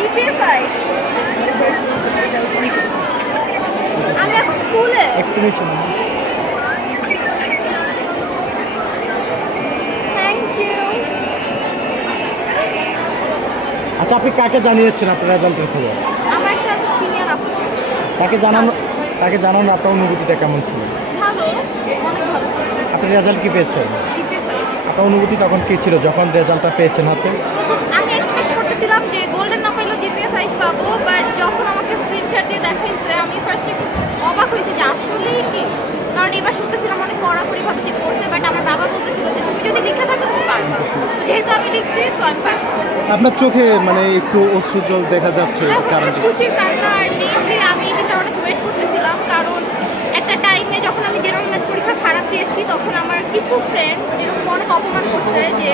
GPA পাই। আমি এখন স্কুলে। একটু নিচে নামো। থ্যাংক ইউ আচ্ছা আপনি কাকে জানিয়েছেন আপনার রেজাল্টের খবর? আমার একটা সিনিয়র আপু। তাকে জানানো তাকে জানানো আপনার অনুভূতিটা কেমন ছিল? ভালো অনেক ভালো ছিল। আপনি রেজাল্ট কি পেয়েছেন? আপনার অনুভূতি তখন কী ছিল যখন রেজাল্টটা পেয়েছেন হাতে? পাবো বাট যখন আমাকে স্ক্রিনশট দিয়ে দেখাইছে আমি ফার্স্টে একটু অবাক হয়েছি যে আসলে কি? কারণ এবার শুনতেছিলাম অনেক কড়াকড়ি ভাবে চেক করছে বাট আমার বাবা বলতেছিল যে তুমি যদি লিখে থাকো তুমি পারবা। তো যেহেতু আমি লিখছি সো আমি পারছি। আপনার চোখে মানে একটু অশ্রুজল দেখা যাচ্ছে কারণটা খুশির কান্না আর মেইনলি আমি এটা অনেক ওয়েট করতেছিলাম কারণ একটা টাইমে যখন আমি জেনারেল ম্যাথ পরীক্ষা খারাপ দিয়েছি তখন আমার কিছু ফ্রেন্ড এরকম অনেক অপমান করছে যে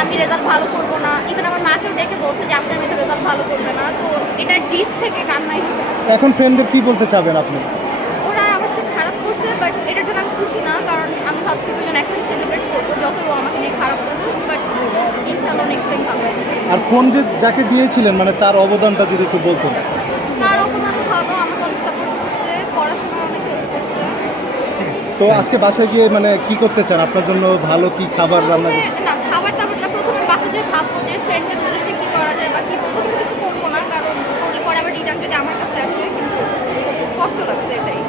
আমি রেজাল্ট ভালো করব না। ইভেন আমার মাকেও ডেকে বলছে যে আপনার মেয়েদের রেজাল্ট ভালো করবে না। তো এটার জিত থেকে কান্না এসে এখন ফ্রেন্ডদের কি বলতে চাবেন আপনি? ওরা আমার চেয়ে খারাপ করছে বাট এটার জন্য আমি খুশি না কারণ আমি ভাবছি দুজন একসাথে সেলিব্রেট করব যত ও আমাকে নিয়ে খারাপ করব বাট ইনশাল্লাহ নেক্সট টাইম ভালো। আর ফোন যে যাকে দিয়েছিলেন মানে তার অবদানটা যদি একটু বলতেন তার অবদানও ভালো আমাকে অনেক সাপোর্ট করছে পড়াশোনা অনেক হেল্প করছে তো আজকে বাসায় গিয়ে মানে কি করতে চান? আপনার জন্য ভালো কি খাবার রান্না না খাবার দাবার না প্রথমে বাসা যে ভাববো যে ফ্রেন্ডদের উদ্দেশ্যে কি করা যায় বা কি বলব কিছু করব না কারণ করলে পরে আবার রিটার্ন যদি আমার কাছে আসে কিন্তু কষ্ট লাগছে এটাই।